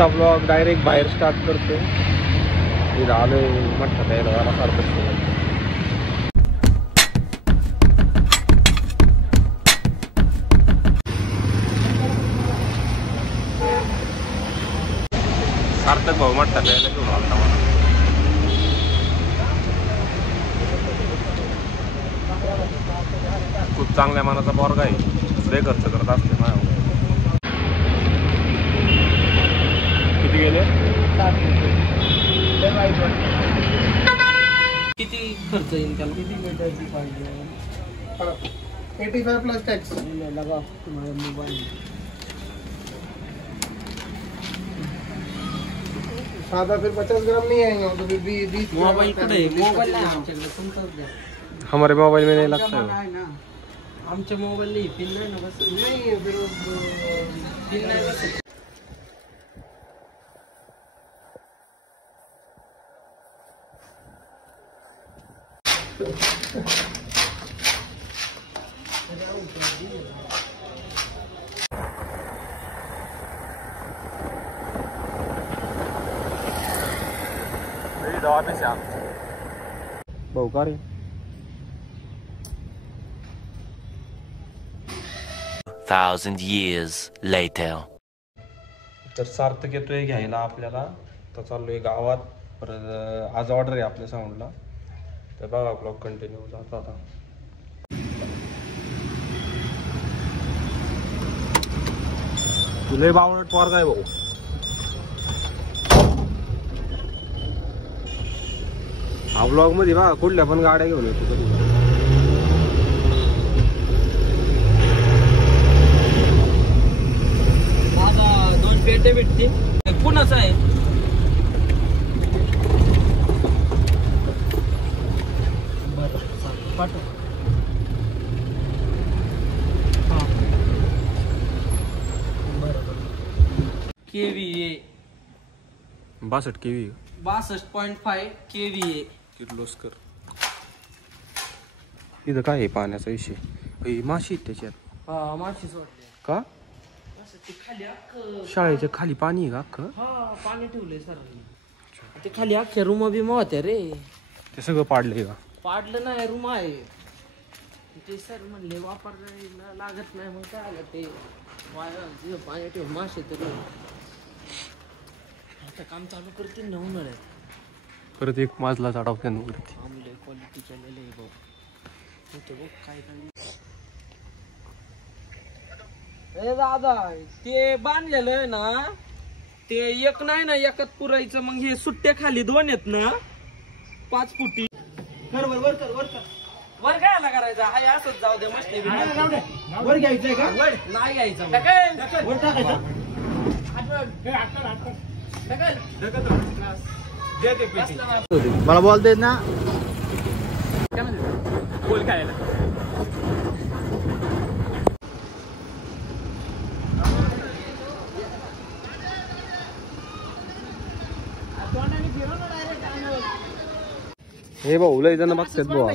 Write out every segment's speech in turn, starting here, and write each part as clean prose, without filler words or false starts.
आजचा blog direct बाहेर start करतो. इथं आलोय म्हटलं त्याला जरा सारखं सार्थक भाऊ म्हटलं त्याला घेऊन आलता मला. खूप चांगल्या मनाचा पोरगा आहे, लय खर्च करत असते माझ्यावर. किती गेले? किती खर्च येईल त्याला? किती मीटरची पाहिजे? 85 प्लस टॅक्स लगा तुम्हारा मोबाइल. सादा फिर 50 ग्राम नहीं आएंगे तो फिर 20 मोबाइल कुठे? मोबाइल नाही आमच्याकडे, तुमचाच द्या. हमारे मोबाइल में नहीं लगता है. आमच्या मोबाईल नाही, पिन नाही ना, बस नाही फिर पिन नाही बस. दवा पे से भाऊ का रे? 1,000 years later. तर सार्थक येतोय घ्यायला आपल्याला. तर चाललोय गावात. परत आज ऑर्डर आहे आपल्या साऊंडला. तर बघा ब्लॉग कंटिन्यू जातो आता. तुला बावळट पोरगा आहे भाऊ. हा ब्लॉग मध्ये बघा कुठल्या पण गाड्या घेऊन येतो कधी. माझा 2 पेटे भेटतील. कुणाचं आहे? बरं पाठव. KVA 62 केवी 62.5 KVA. किर्लोस्कर. इथं काय आहे पाण्याचा विषय? माशी आहेत त्याच्यात. हा माशी सोडली का? खाली अख्खं शाळेच्या खाली पाणी आहे का अख्खं? हा पाणी ठेवलंय सर. ते खाली अख्ख्या रूम बिमा होत्या रे. ते सगळं पाडलंय का? पाडलं नाही, रूम आहे ते. सर म्हणले वापरायला लागत नाही. मग काय आलं ते पाणी ठेव मासे तर आता काम चालू करतील ना उन्हाळ्यात. परत एक माजला चढावते वरती. आमले क्वालिटी चाललेले भाऊ. बघ काय काय दादा ते बांधलेलं ना, ते एक नाही ना एकच पुरायचं. मग हे सुट्ट्या खाली 2 आहेत ना 5 फुटी. वर कायला करायचं? हाय असंच जाऊ दे. मस्त वर घ्यायचंय का? वर नाही घ्यायचं. वर टाकायचं. मला बोलते ना बोल काय हे भाऊ लय जण बघतात भाऊ.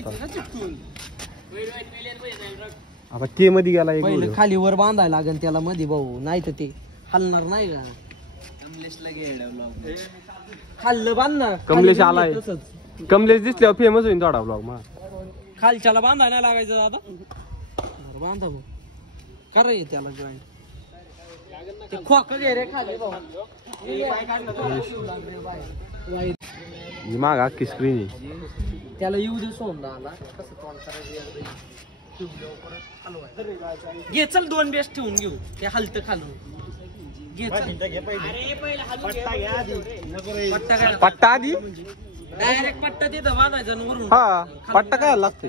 आता के मध्ये गेला एक. पहिले खाली वर बांधायला लागेल त्याला मध्ये भाऊ, नाही तर ते हलणार नाही का? खाल्लं बांध ना. कमलेश आलाय. कमलेश दिसल्यावर फेमस होईल थोडा ब्लॉग मग. खालच्याला बांधायला लागायचं दादा. बांधा मग कराय त्याला जॉईंट. ते खोक घे रे खाली भाऊ. माग अख्खी स्क्रीन आहे. त्याला येऊ दे सोडून आला. कसं तोंड करायचं? घे चल 2 बेस ठेवून घेऊ. ते हलत खालून घे. पट्टा आधी डायरेक्ट पट्टा तिथं बांधायचा वरून. हा पट्टा काय लागते?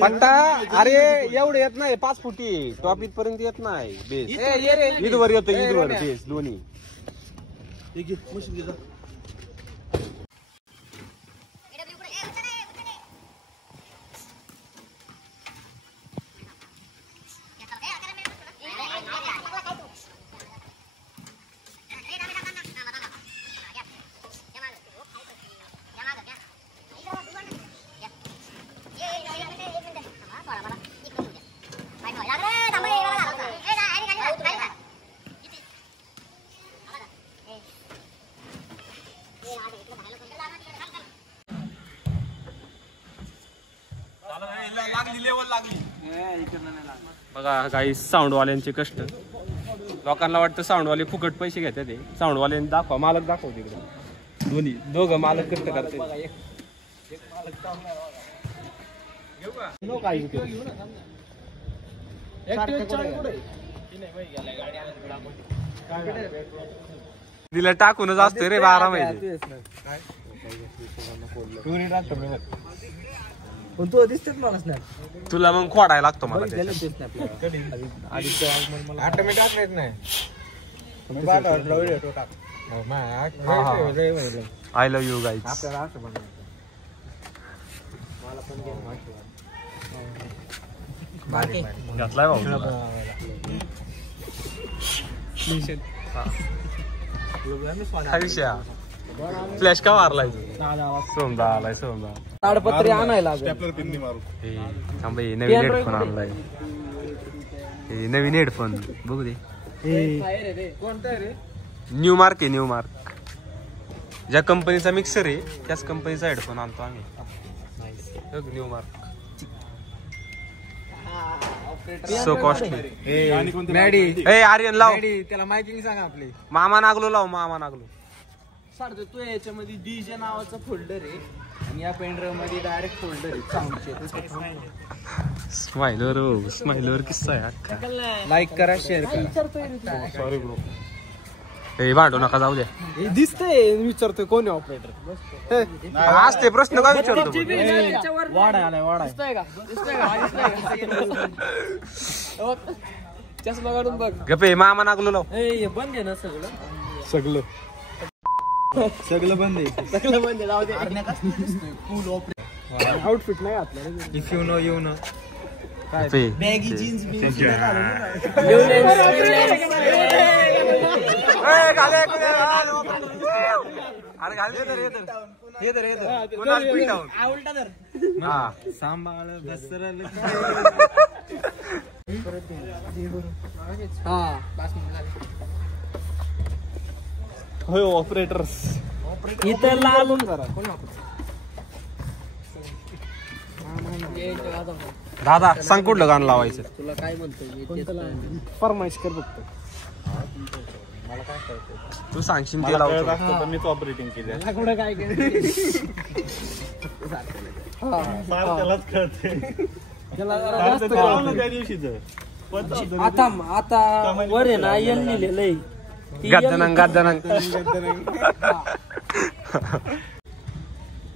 पट्टा अरे एवढे येत नाही. 5 फुटी टॉप इथपर्यंत येत नाही. बेस ईदवर येतो. ईदवर बेस दोन्ही. माझी लेवल लागली. बघा काही साऊंडवाल्यांचे कष्ट. लोकांना वाटतं साऊंडवाले फुकट पैसे घेतात ते. साऊंडवाल्यांनी दाखवा, मालक दाखव तिकडे. दोघं मालक कष्ट करते. तिला टाकूनच असतोय रे 12 महिने. तू दिसतेच मला स्नॅप. तुला मग खोडायला लागतो मला. I love you guys. घातलाय भाऊ. फ्लॅश का मारलाय तू? सोमदा आलाय सोमदा. ताडपत्री आणायला थांब, नवीन हेडफोन आणलाय. नवीन हेडफोन बघू दे. न्यू मार्क आहे, न्यू मार्क. ज्या कंपनीचा मिक्सर आहे त्याच कंपनीचा हेडफोन आणतो आम्ही. New mark. So costly. ए आर्यन लाव. त्याला माहिती नाही सांगा आपली. मामा नागलो लाव, मामा नागलो. सारखं तू याच्यामध्ये डीजे नावाचं फोल्डर आहे आणि या पेनड्राईव्ह मध्ये डायरेक्ट फोल्डर आहे साऊंडचे. स्माइलवर किस्सा आहे अख्खा. लाईक करा, शेअर करा. Sorry bro. हे भांडू नका, जाऊ द्या. दिसतंय विचारतोय कोण आहे ऑपरेटर. आज ते प्रश्न काय विचारतो? वाडा आलाय, वाडा चष्मा काढून बघ. गपे मामा नागलो लाव. बंद आहे ना सगळं. सगळं बंद आहे. सगळं बंद आहे, जाऊ दे. आउटफिट नाही घातलं. If you know you know. Baggy jeans होय ऑपरेटर्स. इथं लाल दादा सांग कुठलं गाणं लावायचं. तुला काय म्हणतो फरमाईश कर बघतो. तू सांगशील ते लावतो. मीच ऑपरेटिंग केली. कुठं काय त्यालाच कळते. त्या दिवशीच आता वर आहे ना एल लिहिलेलंय. गद्दनंग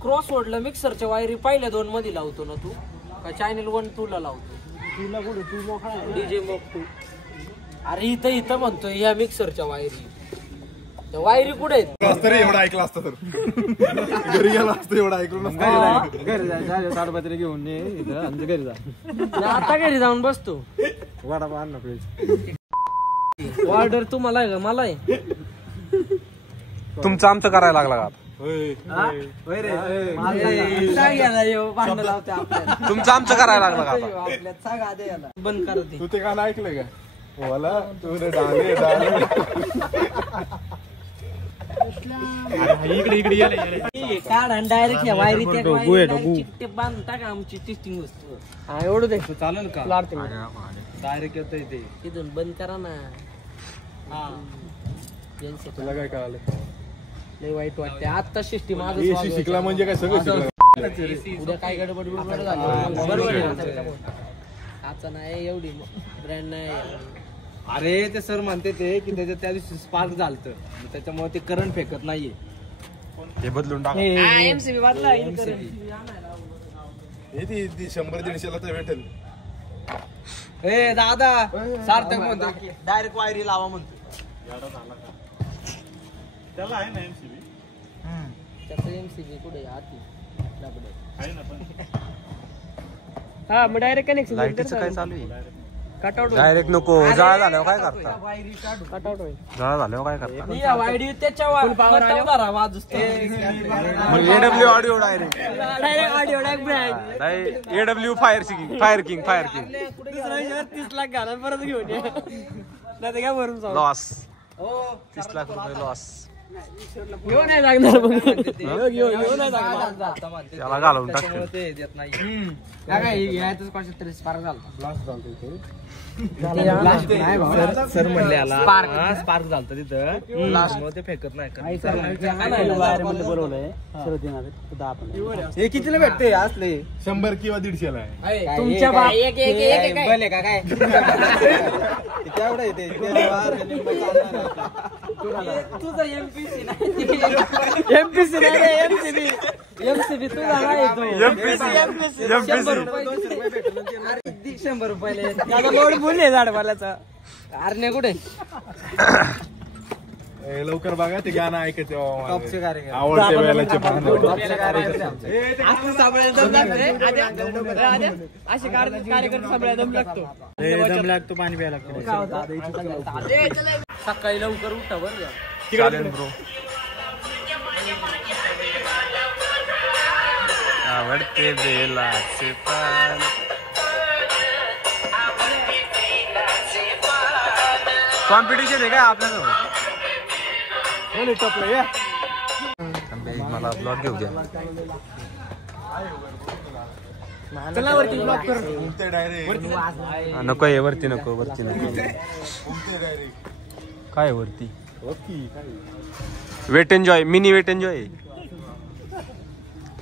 क्रॉस ओढलं मिक्सरच्या वायरी पहिल्या 2 मध्ये लावतो ना तू का चॅनल 1 2 ला लावतो? तुला कुठे तू मोकळा डीजे मग तू. अरे इथं म्हणतोय या मिक्सरच्या वायरी. त्या वायरी कुठे आहेत? एवढं ऐकलं असतं तर घरी गेला असतं. एवढं ऐकलं नसतं. घरी जायचं ताडपत्री घेऊन ये इथं आमच्या घरी जा. आता घरी जाऊन बसतो. वडापाव आण ना प्लीज. ऑर्डर तुम्हाला आहे का मला आहे? तुमचं आमचं करायला लागला का? तुमचं आमचं करायला लागला का? बंद करते. तू ते गाणं ऐकलंय का? मला तू डाले इकडे काढ आणि डायरेक्ट या वायरी चिकटे बांधून टाका आमची टेस्टिंग वस्तू. हा एवढं दे चालेल का? डायरेक्ट येतं इथे. तिथून बंद करा ना. तुला काय कळालं? लय वाईट वाटते आता सिस्टीम. एसी शिकला म्हणजे काय सगळं शिकलं. उद्या काय गडबड झाली बरोबर आहे. आता नाही एवढी ब्रँड नाही. अरे ते सर म्हणते ते की त्याच्यात त्या दिवशी स्पार्क झालत त्याच्यामुळे ते करंट फेकत नाहीये. हे बदलून टाक. एमसीबी बदला. हे ती 100-150 तर भेटेल. ए दादा सार्थक म्हणतो डायरेक्ट वायरी लावा म्हणतो. त्याला आहे ना एमसीबी. त्याचं एमसीबी कुठे आती आहे ना पण. हा मग डायरेक्ट कनेक्शन लाईटीचं काय चालू आहे? कटआउट डायरेक्ट नको. जाळ झाल्यावर काय करता? कटआउट होईल. जाळ झाल्यावर काय करता? या वायडी त्याच्या वाजतो. AW audio direct. Direct audio direct AW fire king 30 lakh घाला परत घेऊन ये. नाही काय भरून लॉस. 30 लाख रुपये लॉस. घेऊन नाही लागणार मग. घेऊन नाही लागणार. त्याला घालून टाकतो. ते देत नाही. काय यातच कशात तरी स्पार्क झाला. सर म्हणले याला स्पार्क झालतं तिथं लास्ट मध्ये फेकत नाही. हे कितीला भेटते असले 100 किंवा 150 आहे. तुमच्या भले का काय केवढं येते तुझा एमपीसी नाही. एमपीसी नाही रे, एमसीबी. एमसीबी तुझा नाही तो. 100 रुपये त्याचा लोड बोलले झाडपाल्याचा. आरणे कुठे लवकर बघा ते गाणं ऐकायचं टॉपचे कार्यक्रम आवडते वेळेलाचे पाहणं. असे कार्यक्रम सगळ्या दम लागतो. दम लागतो पाणी प्यायला लागतं. सकाळी लवकर उठा बरं का. चालेल ब्रो. आवडते बेलाचे पान. कॉम्पिटिशन आहे काय आपल्याजवळ? मला ब्लॉग घेऊ द्या. चला वरती ब्लॉक कर. नको आहे वरती, नको वरती, नको. काय वरती? Wet enjoy, mini wet enjoy.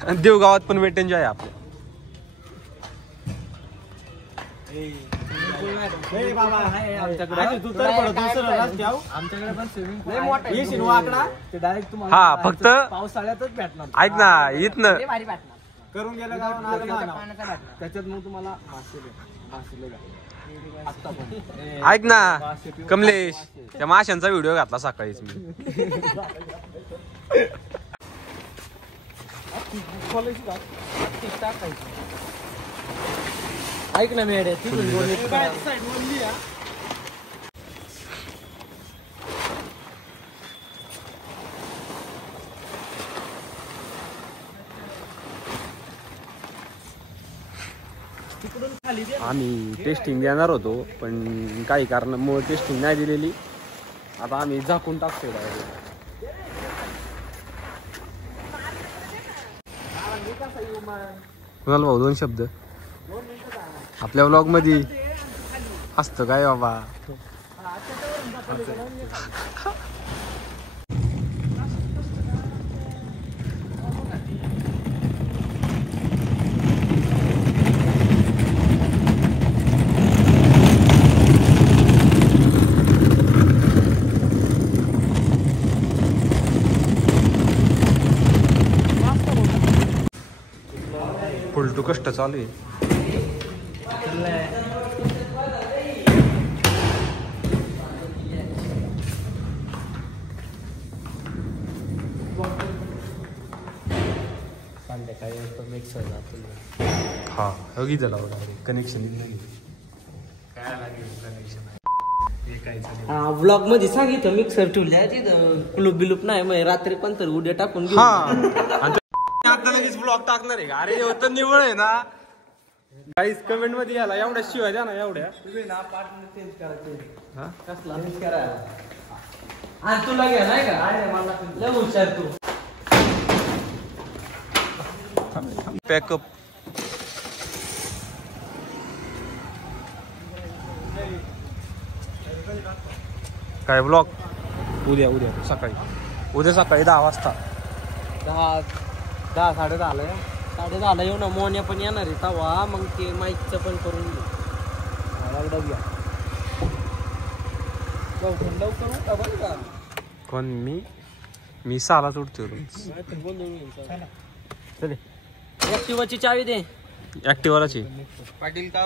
देवगावात पण वेट एन्जॉय आपलं. आमच्याकडे पण स्विमिंग आकडा ते डायरेक्ट तुम्हाला हा फक्त पावसाळ्यातच भेटणार. ऐक ना इथनं करून गेलं गावात त्याच्यात मग तुम्हाला ऐक ना कमलेश, त्या माशांचा व्हिडिओ घातला सकाळीच मी. ऐक ना मेडे तिथून आम्ही टेस्टिंग देणार होतो पण काही कारणामुळे टेस्टिंग नाही दिलेली. आता आम्ही झाकून टाकतो डायरेक्ट. कुणाल भाऊ 2 शब्द आपल्या व्लॉग मध्ये असतं काय बाबा. फुलटू कष्ट चालू आहे. हा योगी झाला कनेक्शन ब्लॉग मध्ये सांगितलं मिक्सर ठेवल्या तिथं कुलूप बिलूप नाही मग रात्री पण तर उद्या टाकून घेऊ. आता लगेच ब्लॉग टाकणार आहे का? अरे होतं निवळ आहे ना. काहीच कमेंट मध्ये याला एवढ्या शिवाय द्या ना एवढ्या. आणि तुला घ्या नाही का लय हुशार तू. पॅकअप काय ब्लॉग उद्या सकाळी 10 वाजता 10 10:30 येऊ ना. मोन्या पण येणार आहे तवा मग ते माईकचं पण करून घेऊ. लवकर उठा बरं का. कोण मी 6ला उठतो रोज. चल ऍक्टिवाची चावी दे. ऍक्टिव्हलाची पाटील का